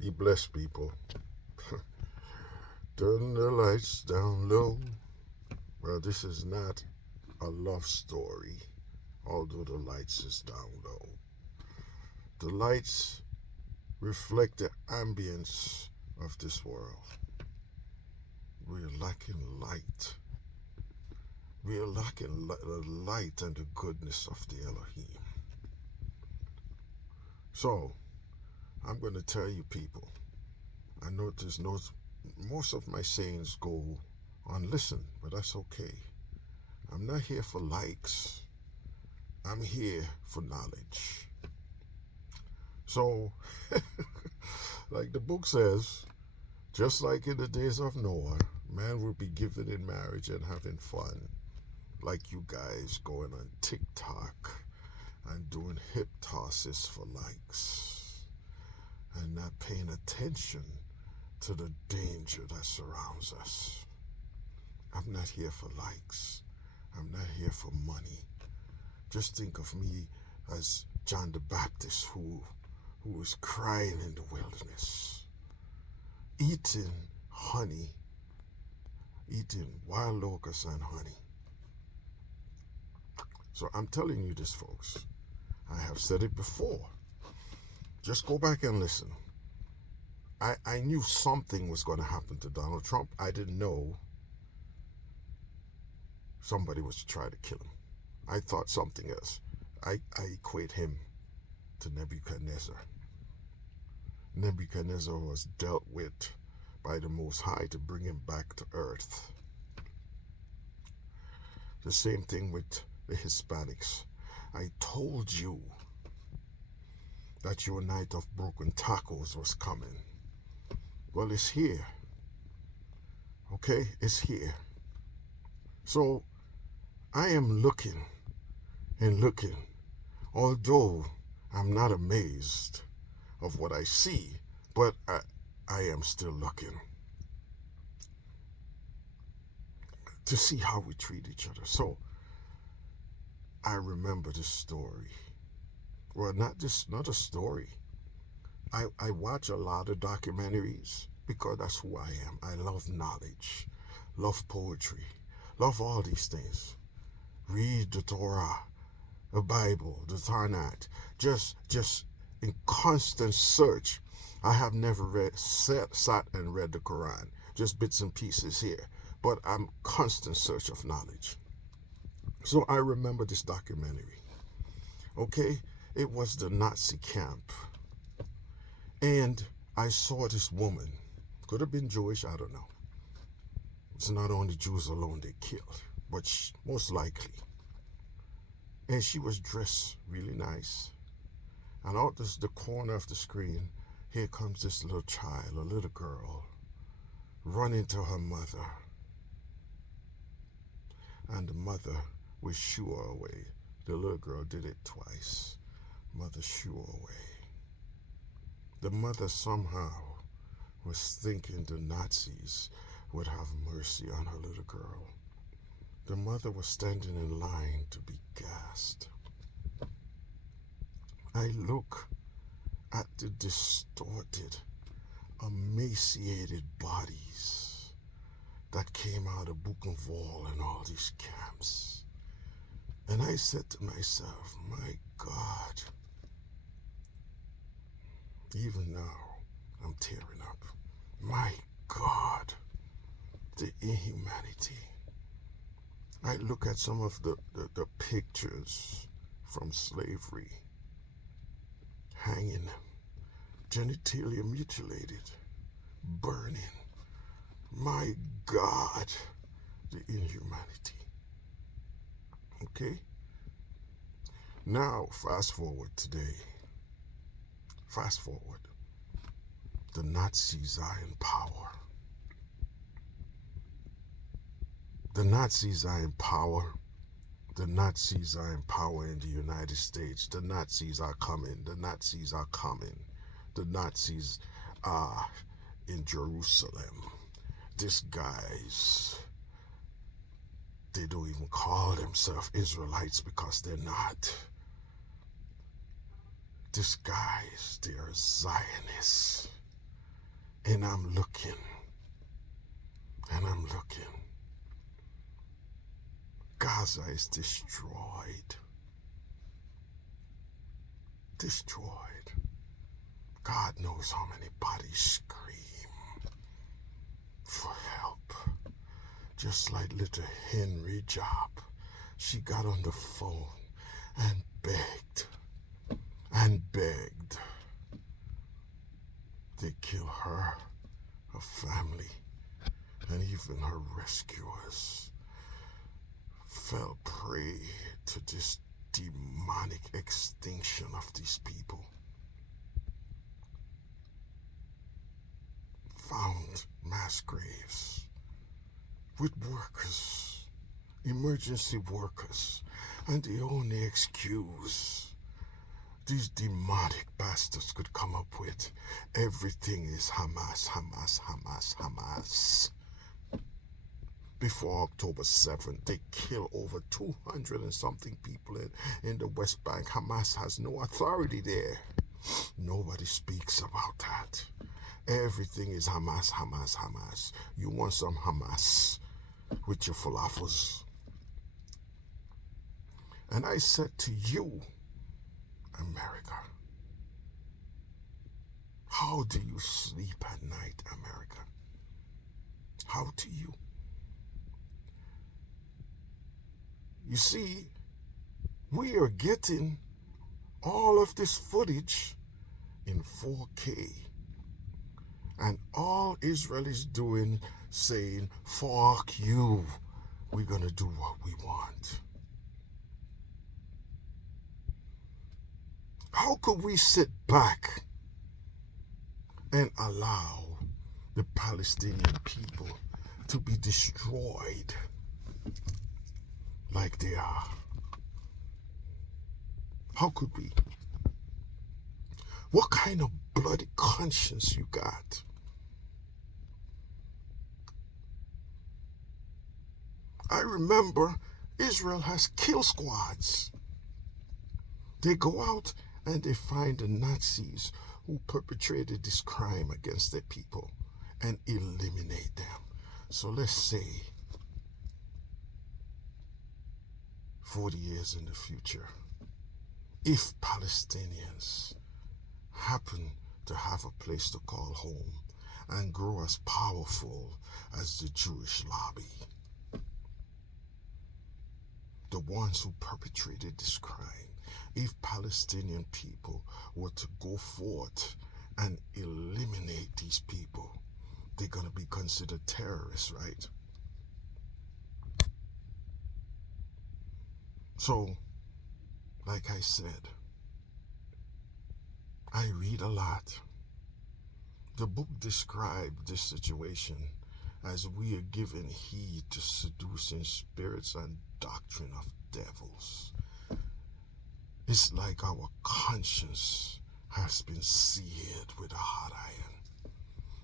Be blessed, people. Turn the lights down low. Well, this is not a love story, although the lights is down low. The lights reflect the ambience of this world. We're lacking light. We are lacking the light and the goodness of the Elohim. So, I'm going to tell you people, I know most of my sayings go unlistened, but that's okay. I'm not here for likes. I'm here for knowledge. So, like the book says, just like in the days of Noah, man will be given in marriage and having fun. Like you guys going on TikTok and doing hip tosses for likes and not paying attention to the danger that surrounds us. I'm not here for likes. I'm not here for money. Just think of me as John the Baptist who was crying in the wilderness, eating honey, eating wild locusts and honey. So I'm telling you this, folks. I have said it before. Just go back and listen. I knew something was going to happen to Donald Trump. I didn't know somebody was to try to kill him. I thought something else. I equate him to Nebuchadnezzar. Nebuchadnezzar was dealt with by the Most High to bring him back to earth. The same thing with the Hispanics. I told you that your night of broken tacos was coming. Well, it's here. Okay? It's here. So, I am looking and looking, although I'm not amazed of what I see, but I am still looking to see how we treat each other. So, I remember this story. Well, not a story. I watch a lot of documentaries because that's who I am. I love knowledge, love poetry, love all these things. Read the Torah, the Bible, the Tanakh, just in constant search. I have never sat and read the Quran, just bits and pieces here, but I'm constant search of knowledge. So I remember this documentary. Okay, it was the Nazi camp. And I saw this woman, could have been Jewish, I don't know. It's not only Jews alone they killed, but most likely. And she was dressed really nice. And out the corner of the screen, here comes this little child, a little girl, running to her mother. And the mother will shoo her away. The little girl did it twice. Mother shoo her away. The mother somehow was thinking the Nazis would have mercy on her little girl. The mother was standing in line to be gassed. I look at the distorted, emaciated bodies that came out of Buchenwald and all these camps. And I said to myself, my God, even now, I'm tearing up. My God, the inhumanity. I look at some of the pictures from slavery, hanging, genitalia mutilated, burning. My God, the inhumanity. Okay? Now, fast forward today. Fast forward. The Nazis are in power. The Nazis are in power. The Nazis are in power in the United States. The Nazis are coming. The Nazis are coming. The Nazis are in Jerusalem. These guys, they don't even call themselves Israelites because they're not. These guys, they are Zionists. And I'm looking. And I'm looking. Gaza is destroyed. Destroyed. God knows how many bodies scream for help. Just like little Henry Job. She got on the phone and begged. And begged. They kill her, her family, and even her rescuers fell prey to this demonic extinction of these people. Found mass graves with workers, emergency workers, and the only excuse these demonic bastards could come up with, everything is Hamas, Hamas, Hamas, Hamas. Before October 7th, they kill over 200 and something people in the West Bank. Hamas has no authority there. Nobody speaks about that. Everything is Hamas, Hamas, Hamas. You want some Hamas with your falafels. And I said to you, America, how do you sleep at night, America? How do you? You see, we are getting all of this footage in 4K. And all Israel is doing, saying, fuck you. We're going to do what we want. How could we sit back and allow the Palestinian people to be destroyed like they are? How could we? What kind of bloody conscience you got? I remember Israel has kill squads. They go out and they find the Nazis who perpetrated this crime against their people and eliminate them. So let's say 40 years in the future, if Palestinians happen to have a place to call home and grow as powerful as the Jewish lobby, the ones who perpetrated this crime, if Palestinian people were to go forth and eliminate these people, they're going to be considered terrorists, right? So, like I said, I read a lot. The book described this situation as we are given heed to seducing spirits and doctrine of devils. It's like our conscience has been seared with a hot iron.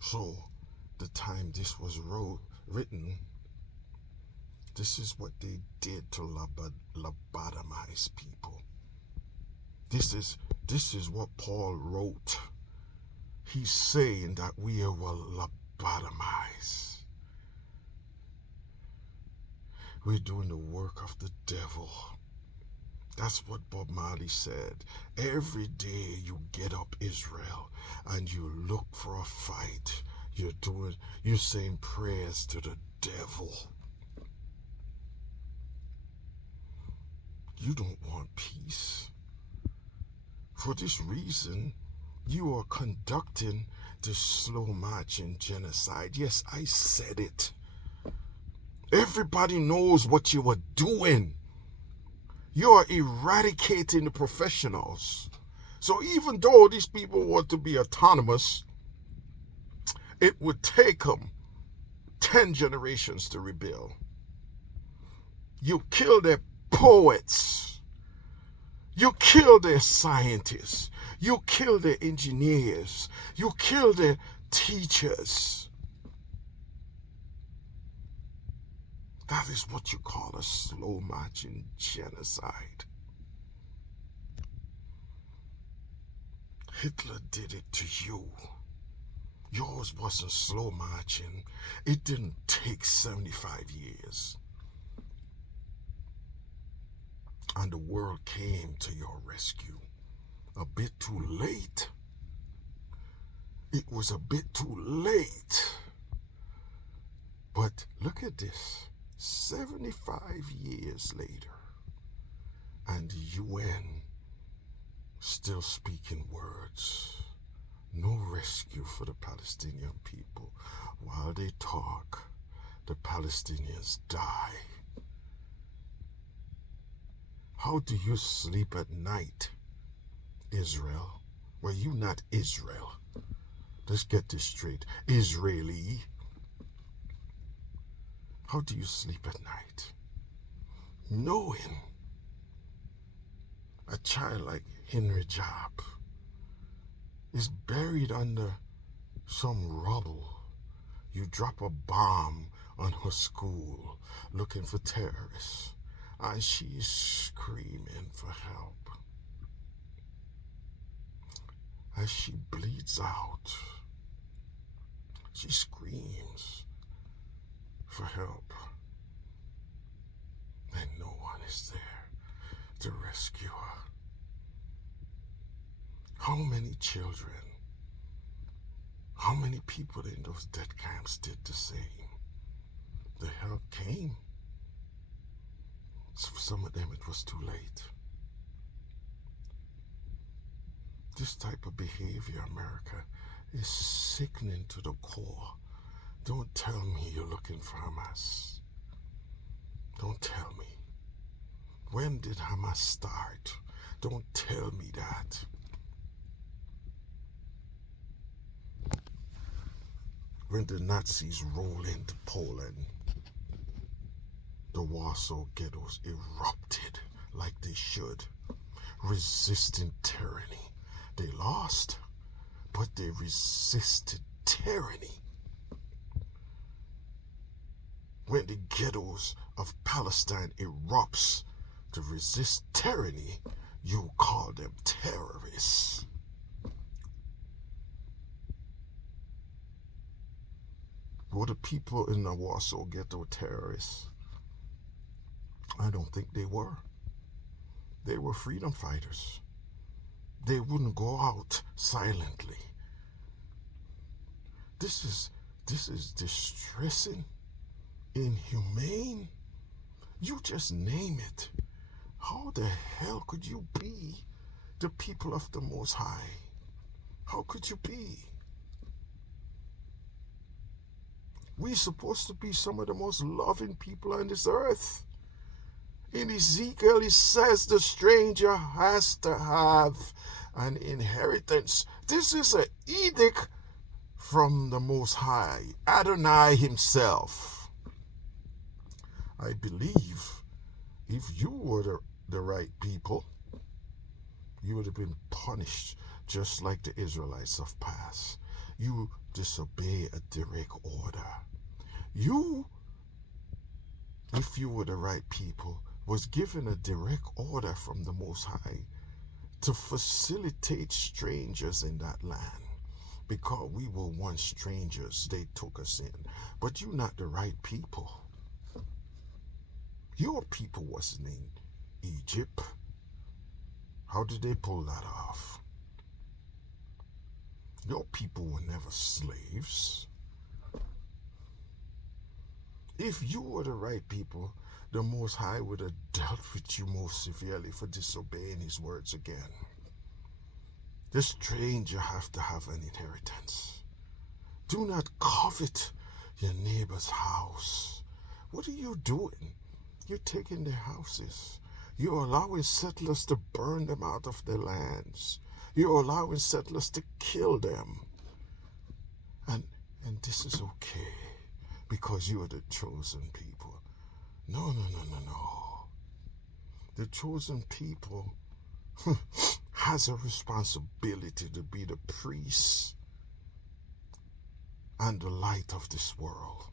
So, the time this was written, this is what they did to lobotomize people. This is what Paul wrote. He's saying that we will lobotomize. We're doing the work of the devil. That's what Bob Marley said. Every day you get up, Israel, and you look for a fight. You're saying prayers to the devil. You don't want peace. For this reason, you are conducting the slow marching genocide. Yes, I said it. Everybody knows what you are doing. You are eradicating the professionals. So even though these people want to be autonomous, it would take them 10 generations to rebuild. You kill their poets. You kill their scientists. You kill their engineers. You kill their teachers. That is what you call a slow marching genocide. Hitler did it to you. Yours wasn't slow marching. It didn't take 75 years. And the world came to your rescue. A bit too late. It was a bit too late. But look at this. 75 years later, and the UN still speaking words. No rescue for the Palestinian people. While they talk, the Palestinians die. How do you sleep at night, Israel? Well, you not Israel. Let's get this straight. Israeli. How do you sleep at night? Knowing a child like Henry Job is buried under some rubble. You drop a bomb on her school looking for terrorists, and she's screaming for help. As she bleeds out, she screams for help, and no one is there to rescue her. How many children, how many people in those death camps did the same? The help came. For some of them, it was too late. This type of behavior, America, is sickening to the core. Don't tell me you're looking for Hamas. Don't tell me. When did Hamas start? Don't tell me that. When the Nazis rolled into Poland, the Warsaw ghettos erupted like they should, resisting tyranny. They lost, but they resisted tyranny. When the ghettos of Palestine erupts to resist tyranny, you call them terrorists. Were the people in the Warsaw Ghetto terrorists? I don't think they were. They were freedom fighters. They wouldn't go out silently. This is distressing, inhumane. You just name it. How the hell could you be the people of the Most High? How could you be? We're supposed to be some of the most loving people on this earth. In Ezekiel, it says the stranger has to have an inheritance. This is an edict from the Most High, Adonai himself. I believe if you were the right people, you would have been punished just like the Israelites of past. You disobey a direct order. You, if you were the right people, was given a direct order from the Most High to facilitate strangers in that land. Because we were once strangers, they took us in. But you're not the right people. Your people wasn't in Egypt. How did they pull that off? Your people were never slaves. If you were the right people, the Most High would have dealt with you most severely for disobeying his words again. The stranger have to have an inheritance. Do not covet your neighbor's house. What are you doing? You're taking their houses. You're allowing settlers to burn them out of their lands. You're allowing settlers to kill them. And this is okay because you are the chosen people. No. The chosen people has a responsibility to be the priests and the light of this world.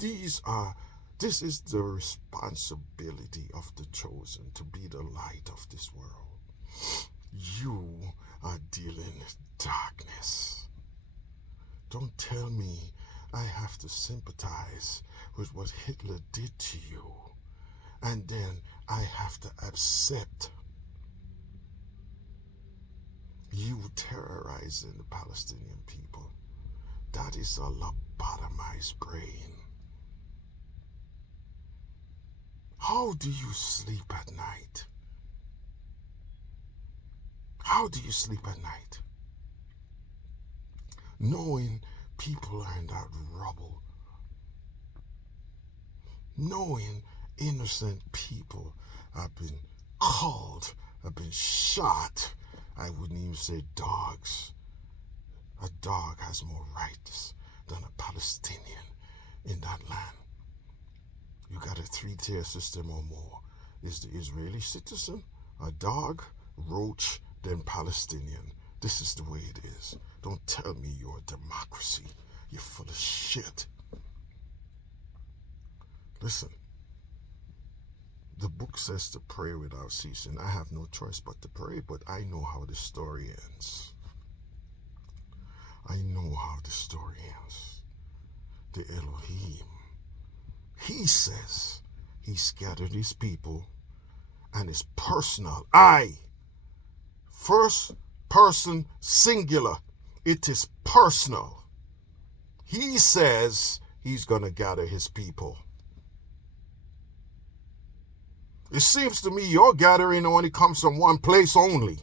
This is the responsibility of the chosen, to be the light of this world. You are dealing with darkness. Don't tell me I have to sympathize with what Hitler did to you, and then I have to accept you terrorizing the Palestinian people. That is a lobotomized brain. How do you sleep at night? How do you sleep at night? Knowing people are in that rubble. Knowing innocent people have been called, have been shot. I wouldn't even say dogs. A dog has more rights than a Palestinian in that land. You got a 3-tier system or more. Is the Israeli citizen a dog, roach, then Palestinian? This is the way it is. Don't tell me you're a democracy. You're full of shit. Listen, the book says to pray without ceasing. I have no choice but to pray, but I know how the story ends. I know how the story ends. The Elohim, he says he scattered his people, and it's personal. First person singular. It is personal. He says he's going to gather his people. It seems to me your gathering only comes from one place only.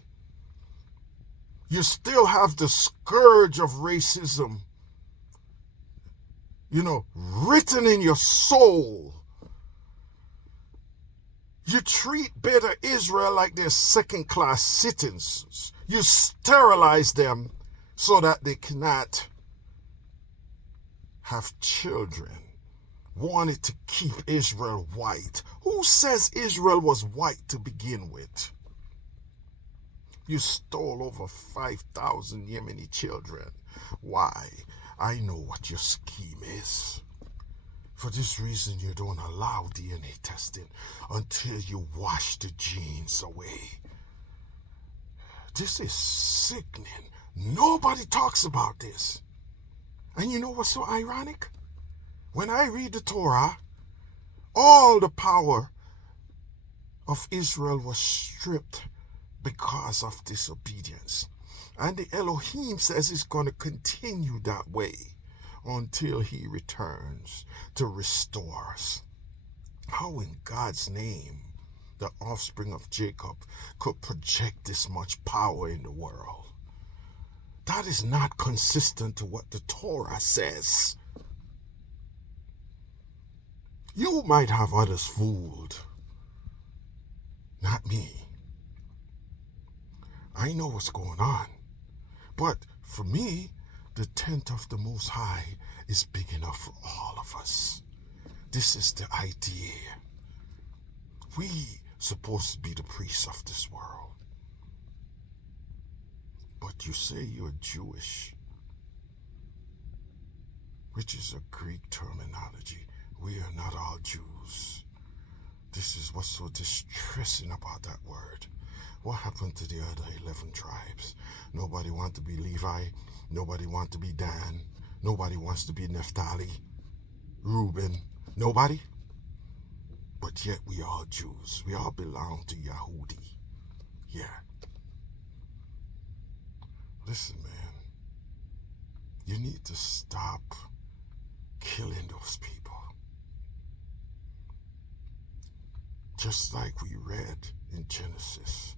You still have the scourge of racism, written in your soul. You treat Beta Israel like they're second-class citizens. You sterilize them so that they cannot have children. Wanted to keep Israel white. Who says Israel was white to begin with? You stole over 5,000 Yemeni children. Why? I know what your scheme is. For this reason, you don't allow DNA testing until you wash the genes away. This is sickening. Nobody talks about this. And you know what's so ironic? When I read the Torah, all the power of Israel was stripped because of disobedience. And the Elohim says it's going to continue that way until he returns to restore us. How in God's name the offspring of Jacob could project this much power in the world? That is not consistent to what the Torah says. You might have others fooled, not me. I know what's going on. But for me, the tent of the Most High is big enough for all of us. This is the idea. We supposed to be the priests of this world. But you say you're Jewish, which is a Greek terminology. We are not all Jews. This is what's so distressing about that word. What happened to the other 11 tribes? Nobody wants to be Levi. Nobody wants to be Dan. Nobody wants to be Naphtali, Reuben. Nobody. But yet we are Jews. We all belong to Yahudi. Yeah. Listen, man. You need to stop killing those people. Just like we read in Genesis,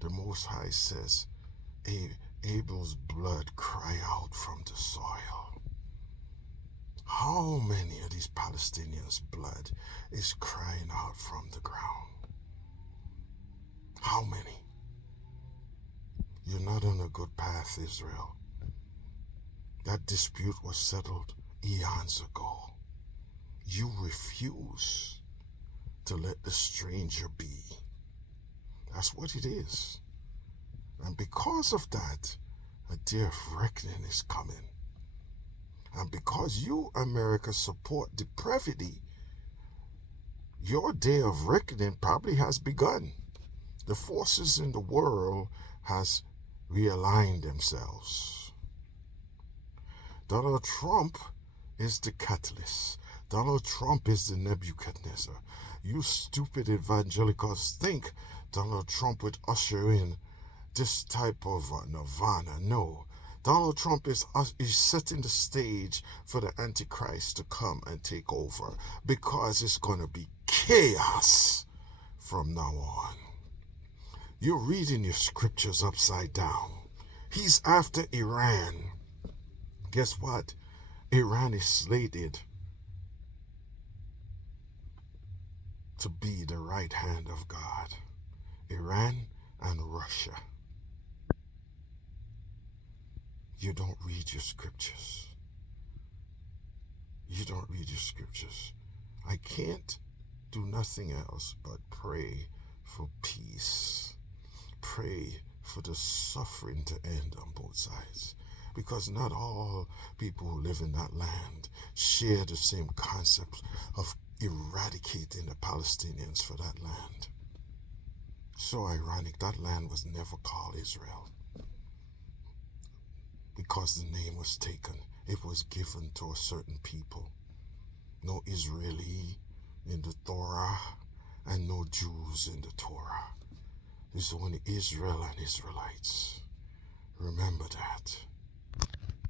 the Most High says, Abel's blood cry out from the soil. How many of these Palestinians' blood is crying out from the ground? How many? You're not on a good path, Israel. That dispute was settled eons ago. You refuse to let the stranger be. That's what it is. And because of that, a day of reckoning is coming. And because you, America, support depravity, your day of reckoning probably has begun. The forces in the world has realigned themselves. Donald Trump is the catalyst. Donald Trump is the Nebuchadnezzar. You stupid evangelicals think Donald Trump would usher in this type of nirvana. No. Donald Trump is setting the stage for the Antichrist to come and take over, because it's going to be chaos from now on. You're reading your scriptures upside down. He's after Iran. Guess what? Iran is slated to be the right hand of God. Iran and Russia. You don't read your scriptures. You don't read your scriptures. I can't do nothing else but pray for peace. Pray for the suffering to end on both sides. Because not all people who live in that land share the same concept of eradicating the Palestinians for that land. So ironic, that land was never called Israel. Because the name was taken, it was given to a certain people. No Israeli in the Torah and no Jews in the Torah. It's only Israel and Israelites. Remember that.